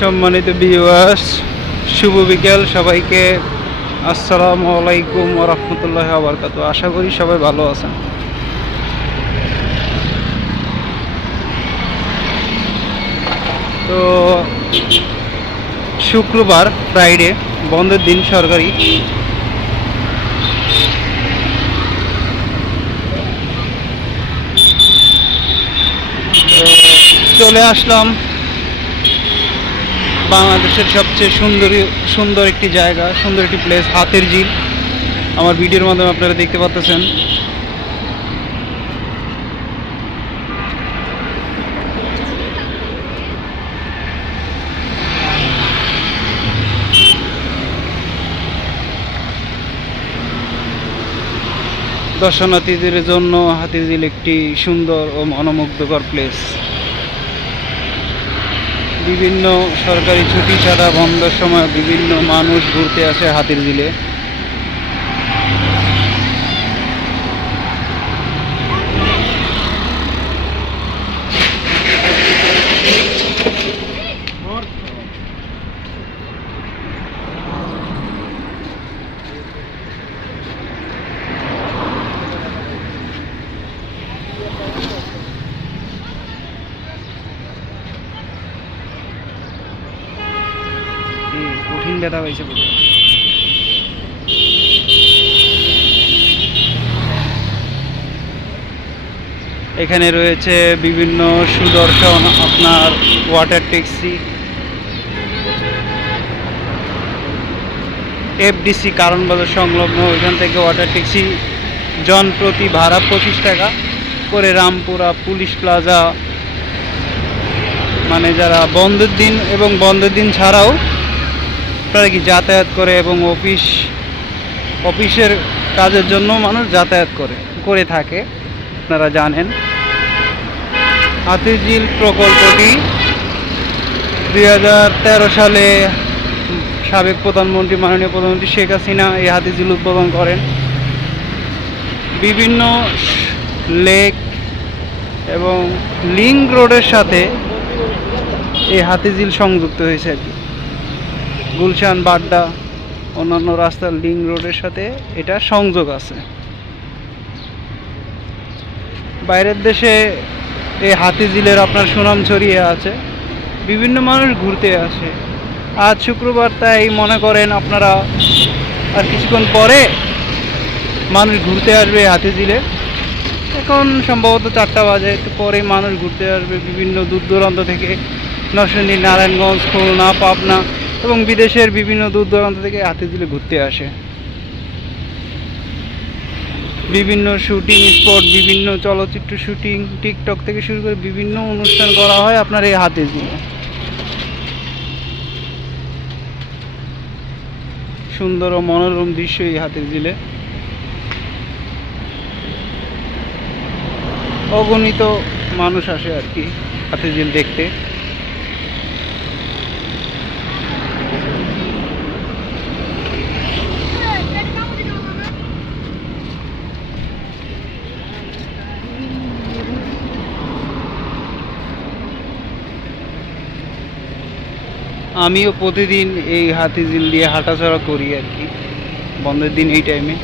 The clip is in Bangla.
সম্মানিত ভিউয়ার্স, শুভ বিকেল সবাইকে। আসসালামু আলাইকুম ওয়া রাহমাতুল্লাহি ওয়া বারাকাতুহু। আশা করি সবাই ভালো আছেন। তো শুক্রবার, ফ্রাইডে, বন্ধের দিন সরকারি। চলে আসলাম বাংলাদেশের সবচেয়ে সুন্দর একটি জায়গা, সুন্দর একটি প্লেস, হাতের ঝিল। আমার ভিডিওর মাধ্যমে আপনারা দেখতে পাচ্ছেন। দর্শনার্থীদের জন্য হাতির ঝিল একটি সুন্দর ও মনোমুগ্ধকর প্লেস। বিভিন্ন সরকারি ছুটি ছাড়া বন্ধের সময় বিভিন্ন মানুষ ঘুরতে আসে হাতির ঝিলে। কঠিন ব্যথা হয়েছে। এখানে রয়েছে বিভিন্ন সুদর্শন আপনার ওয়াটার ট্যাক্সি, এফডিসি কারণ বাজার সংলগ্ন। এখান থেকে ওয়াটার ট্যাক্সি জনপ্রতি ভাড়া 25 টাকা করে রামপুরা পুলিশ প্লাজা, মানে যারা বন্ধের দিন এবং বন্ধের দিন ছাড়াও আপনারা কি যাতায়াত করে এবং অফিসের কাজের জন্য মানুষ যাতায়াত করে থাকে, আপনারা জানেন। হাতির ঝিল প্রকল্পটি 2013 সালে সাবেক প্রধানমন্ত্রী, মাননীয় প্রধানমন্ত্রী শেখ হাসিনা এই হাতির ঝিল উদ্বোধন করেন। বিভিন্ন লেক এবং লিংক রোডের সাথে এই হাতির ঝিল সংযুক্ত হয়েছে আর কি। গুলশান, বাড্ডা, অন্যান্য রাস্তার লিংক রোডের সাথে এটা সংযোগ আছে। বাইরের দেশে এই হাতির ঝিলের আপনার সুনাম ছড়িয়ে আছে, বিভিন্ন মানুষ ঘুরতে আসে। আজ শুক্রবার, তাই মনে করেন আপনারা আর কিছুক্ষণ পরে মানুষ ঘুরতে আসবে হাতির ঝিলে। এখন সম্ভবত 4টা বাজে, একটু পরে মানুষ ঘুরতে আসবে বিভিন্ন দূর দূরান্ত থেকে, নরসিংদী, নারায়ণগঞ্জ, খুলনা, পাবনা এবং বিদেশের বিভিন্ন দূর দূরান্ত থেকে হাতির ঝিলে ঘুরতে আসে। বিভিন্ন শুটিং স্পট, বিভিন্ন চলচ্চিত্র শুটিং, টিকটক থেকে শুরু করে বিভিন্ন অনুষ্ঠান করা হয় আপনার এই হাতির ঝিলে। সুন্দর ও মনোরম দৃশ্য এই হাতির ঝিলে। অগণিত মানুষ আসে আর কি হাতির ঝিল দেখতে। আমিও প্রতিদিন এই হাতির ঝিল দিয়ে হাঁটাচলা করি আর কি বন্ধের দিন এই টাইমে।